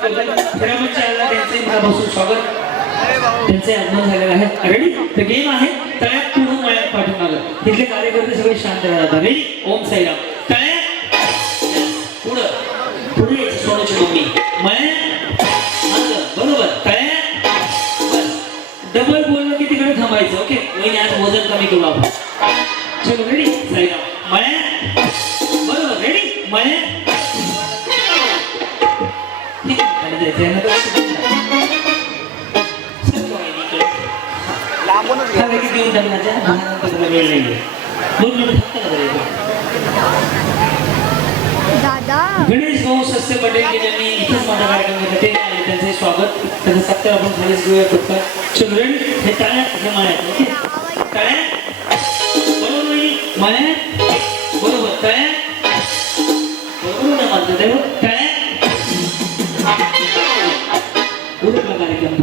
करतो फिरामतच्या आला त्यांचे मनापासून स्वागत त्यांचे आगमन झालेलं आहे रेडी तर गेम आहे तळ्यात पुढून मळ्यात पाठवून आलं तिथले कार्यकर्ते सगळे शांत राहतात रेडी ओम साईराम तळ्यात पुढं पुढे सोनूची मम्मी मळ्यात मागं बरोबर तळ्यात बस डबल बोललं की तिकडे थांबायचं ओके वहिनी आज वजन कमी करू आपण चलो रेडी साईराम मळ्यात बरोबर रेडी मळ्यात गणेश भाऊ सस्ते पटेल की ज्यांनी इथेच मोठा कार्यक्रम घेतला ते आले त्यांचे स्वागत त्यांचा सत्कार आपण खालीच घेऊया फक्त चिल्ड्रन हे टाळ्यात हे माळ्यात ओके टाळ्यात बरोबर माळ्यात बरोबर टाळ्यात बरोबर मानतो तेव्हा टाळ्यात उरकला कार्यक्रम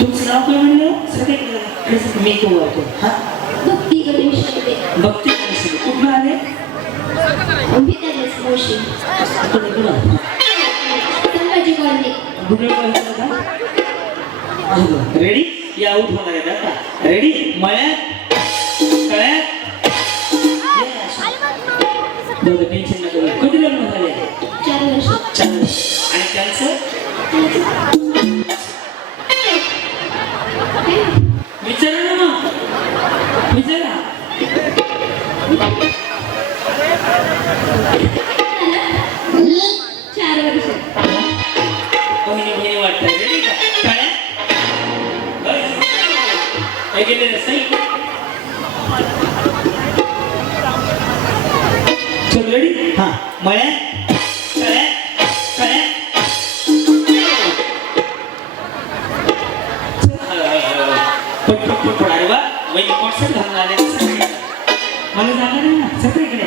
तुमचं नाव काय म्हणलं सगळे मी तो वाटतो हा भक्ती गणेश शिंदे भक्ती गणेश शिंदे कुठून आले संभाजी कॉलनी रेडी या आउट होणार आहे का रेडी मळ्यात तळ्यात बघा टेन्शन नका घेऊ कधी लग्न झाले 4 वर्ष आणि त्यांचं विचारा ना मग विचारा 4 वर्ष बहिणी वाटतं रेडी का तळ्यात हे गेले सही चल रेडी हा मळ्यात तळ्यात तळ्यात पट अरे वा वहिनी कॉन्सर्ट घालून आले मला जागा नाही ना सगळीकडे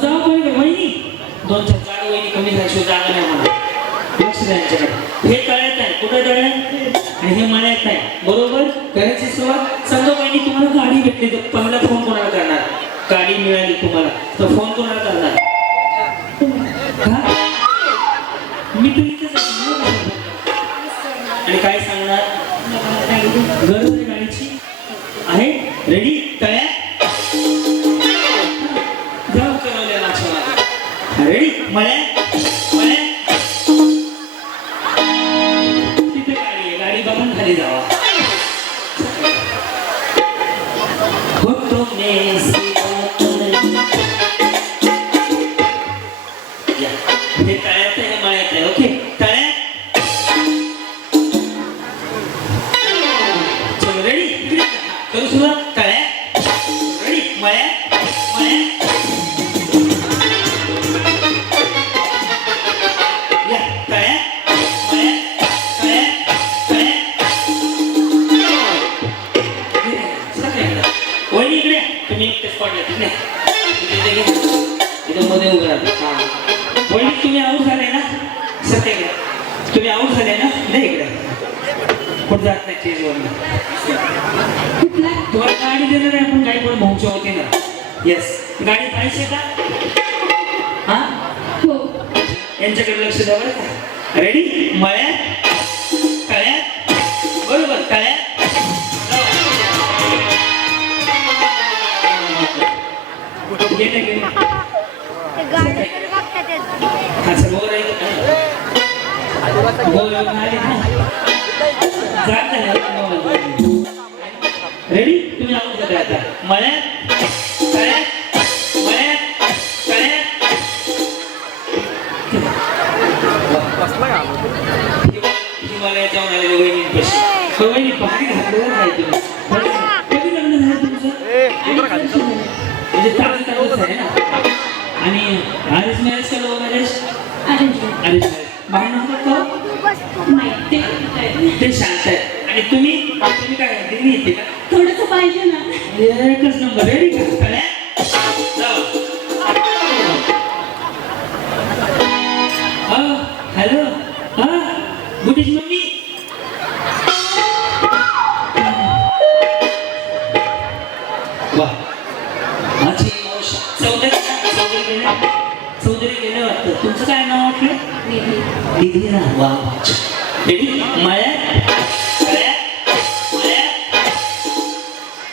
जाऊ कोणी वहिनी 2-4 जागा वहिनी कमी झाल्याशिवाय जागा नाही मला लक्ष द्यायच्याकडे हे तळ्यात आहे कुठे तळ्यात आणि हे मळ्यात आहे बरोबर करायची सुरुवात समजा वहिनी तुम्हाला गाडी भेटली तर पहिला फोन कोणाला करणार गाडी मिळाली तुम्हाला तर फोन कोणाला करणार मी तुम्ही आणि काय सांगणार गरज आहे गाडीची आहे रेडी तळ्यात जाऊ करवल्या नाचवा रेडी मळ्यात मळ्यात तिथे गाडी आहे गाडी बघून खाली जावा हे तळ्यात आहे मळ्यात आहे ओके तळ्यात चलो रेडी करू सुरुवात तळ्यात रेडी मळ्यात मळ्यात या तळ्यात मळ्यात तळ्यात तळ्यात वहिनी इकडे तुम्ही एकटे स्पॉटला तिकडे इथे मध्ये उभं राहतो वहिनी तुम्ही आऊट झाले ना सत्य तुम्ही आऊट झाले ना नाही इकडे कुठं जात नाही स्टेजवर तुम्हाला गाडी देणार आहे आपण काही पण भाऊच्या होते ना येस गाडी पाहिजे का हा हो यांच्याकडे लक्ष द्या बरं का रेडी मळ्यात तळ्यात बरोबर तळ्यात गेले गेले हा सर हो राहील रेडी तुम्ही आऊट करताय आता मळ्यात तळ्यात मळ्यात तळ्यात हिमालयात जाऊन आलेले वहिनींपाशी वहिनी भारी घातलं नाही तुम्ही कधी लग्न झालं तुमचं म्हणजे चांगलं आहे ना आणि अरेंज मॅरेज केलं हो मॅरेज अरेंज मॅरेज भांडण होतं नाही ते शांत आहे आणि तुम्ही काय दिल्ली येते का थोडंसं पाहिजे ना एकच नंबर रेडी का हॅलो हा गुडीज मम्मी वा माझी चौधरी चौधरी गेले वाटतं. तुमचं काय नाव वाटलं? निधी. निधी ना. वा वा. रेडी? मळ्यात तळ्यात मळ्यात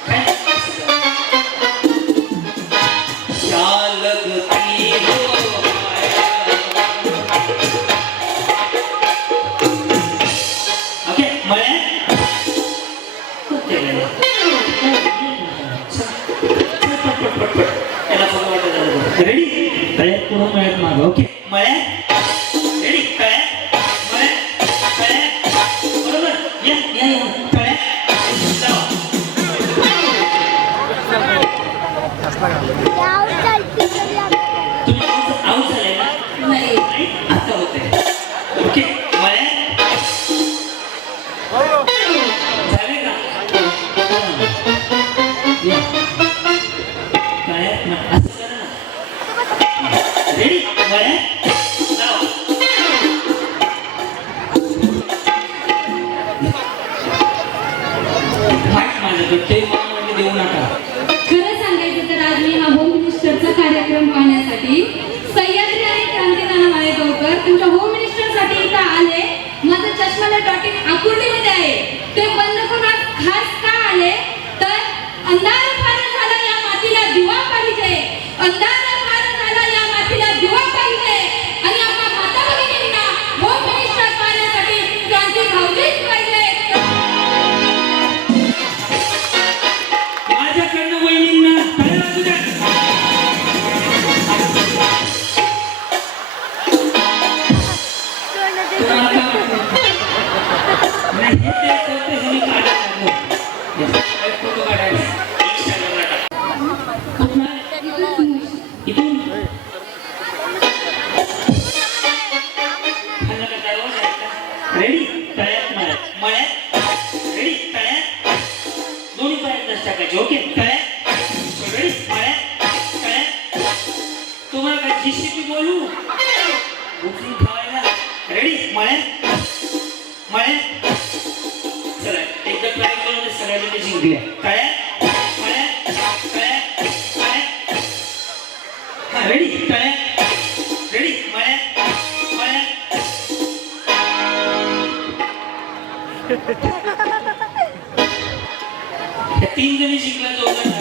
काय? क्या लगती हो ओके मळ्यात खूप केलेलं त्याला फोन वाटत रेडी तळ्यात पुढं मळ्यात मागं ओके मळ्यात रेडी तळ्यात मळ्यात तळ्यात बरोबर या या या तळ्यात जावा. तुम्ही आऊट झाले ना नाही. नाही आता होते ओके मळ्यात झाले का या. तळ्यात असं करा ना रेडी मळ्यात जावा. वाट माझ्याकडे ते मला देऊ नका. खरं सांगायचं तर आज मी हा होम मिनिस्टरचा कार्यक्रम पाहण्यासाठी सह्याद्री आणि क्रांतीनाना माळेगावकर तुमच्या होम मिनिस्टरसाठी इथं आले. माझं चष्माला डॉटिंग आकुर्डीमध्ये आहे. ते बंद करून आज खास का आले तर अंधार फार झाला या मातीला दिवा पाहिजे. अंधार फार झाला या मातीला दिवा पाहिजे आणि आपल्या माता भगिनींना होम मिनिस्टर पाहण्यासाठी क्रांती भाऊजीच पाहिजे. माझ्याकडनं वहिनींना टाळ्या वाजू द्या. तुम्हाला काय वाटतं? नाही, हे ते करते, हे मी काढायला लागलो. Yes, एक फोटो काढायला. Instagramला टाक. कुठनं आले? इथून? खाल्लं का दरवाजा आहे का? Ready? तळ्यात मळ्यात. मळ्यात. Ready? तळ्यात. दोन्ही पायात दस टाकायचे ओके तळ्यात रेडी मळ्यात तळ्यात. तुम्हाला काय जीसीपी बोलू उचलून ठेवायला रेडी मळ्यात मळ्यात. चला एकदा ट्राय करून सगळ्यांनी जिंकले. तळ्यात मळ्यात तळ्यात मळ्यात. हा रेडी तळ्यात रेडी मळ्यात मळ्यात. या 3 जणी जिंकला चौघांना